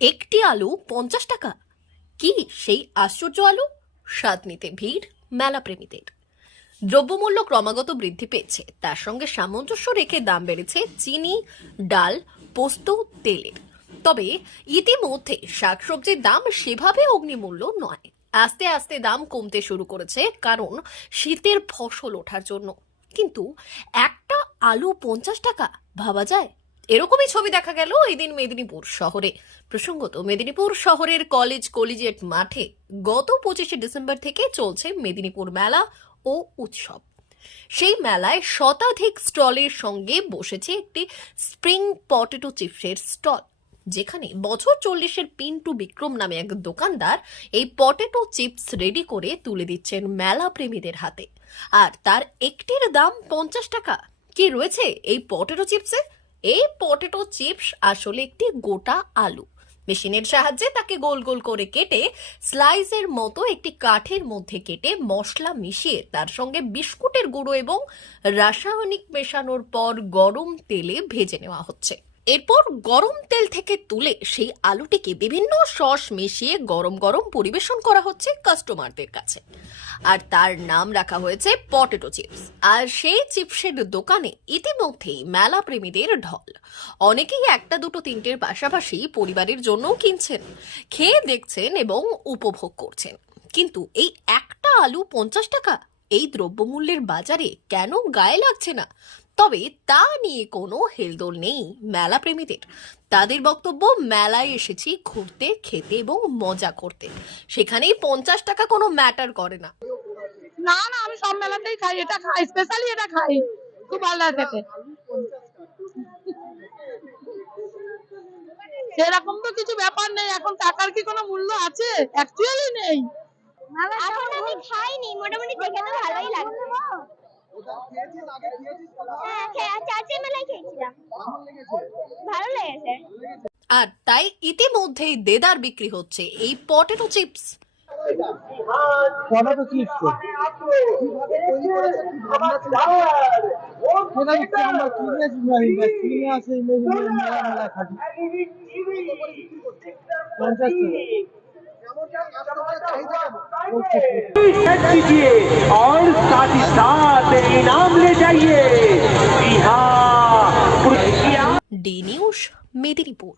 একটি আলু পঞ্চাশ টাকা। কি সেই আশ্চর্য আলু? স্বাদ নিতে ভিড়, মেলা প্রেমীদের। দ্রব্যমূল্য ক্রমাগত বৃদ্ধি পেয়েছে। তার সঙ্গে সামঞ্জস্য রেখে দাম বেড়েছে চিনি, ডাল, পোস্ত, তেলের। তবে ইতিমধ্যে শাকসবজির দাম সেভাবে অগ্নিমূল্য নয়। আস্তে আস্তে দাম কমতে শুরু করেছে কারণ শীতের ফসল ওঠার জন্য। কিন্তু একটা আলু পঞ্চাশ টাকা, ভাবা যায়? এরকমই ছবি দেখা গেল এদিন মেদিনীপুর শহরে। প্রসঙ্গত, মেদিনীপুর শহরের কলেজ কলিজিয়েট মাঠে গত পঁচিশে ডিসেম্বর থেকে চলছে মেদিনীপুর মেলা ও উৎসব। সেই মেলায় শতাধিক স্টলের সঙ্গে বসেছে একটি স্প্রিং পটেটো চিপসের স্টল, যেখানে বছর চল্লিশের পিন্টু বিক্রম নামে এক দোকানদার এই পটেটো চিপস রেডি করে তুলে দিচ্ছেন মেলা প্রেমীদের হাতে। আর তার একটির দাম পঞ্চাশ টাকা। কি রয়েছে এই পটেটো চিপসে? এই পটেটো চিপস আসলে একটি গোটা আলু। মেশিনের সাহায্যে তাকে গোল গোল করে কেটে স্লাইসের মতো একটি কাঠের মধ্যে কেটে মশলা মিশিয়ে তার সঙ্গে বিস্কুটের গুঁড়ো এবং রাসায়নিক মেশানোর পর গরম তেলে ভেজে নেওয়া হচ্ছে। এরপর গরম তেল থেকে তুলে সেই আলুটিকে বিভিন্ন সস মিশিয়ে গরম গরম পরিবেশন করা হচ্ছে কাস্টমারদের কাছে। আর তার নাম রাখা হয়েছে পটেটো চিপস। আর সেই চিপসের দোকানে ইতিমধ্যেই মেলা প্রেমীদের ঢল। অনেকেই একটা, দুটো, তিনটের পাশাপাশি পরিবারের জন্যও কিনছেন, খেয়ে দেখছেন এবং উপভোগ করছেন। কিন্তু এই একটা আলু পঞ্চাশ টাকা? এই দ্রব্যমূল্যের বাজারে কেন গায়ে লাগছে না? তবে তা নিয়ে কোনো হেলদোল নেই মেলা প্রেমীদের। তাদের বক্তব্য মেলায় এসেছি ঘুরতে খেতে এবং মজা করতে। সেখানেই পঞ্চাশ টাকা কোনো ম্যাটার করে না। না না আমি সব মেলাতেই খাই। এটা খাই স্পেশালি এটা খাই। খুব ভালো লাগে খেতে। সেরকম তো কিছু ব্যাপার নেই। এখন টাকার কি কোনো মূল্য আছে? অ্যাকচুয়ালি নেই। এখন আমি খাইনি। মোটামুটি দেখে তো ভালোই লাগছে। হ্যাঁ লেগেছে? আর তাই ইতিমধ্যেই দেদার বিক্রি হচ্ছে এই পটেটো চিপস। পঞ্চাশ कीजिए और साथ ही साथ इनाम ले जाइए। D news Medinipur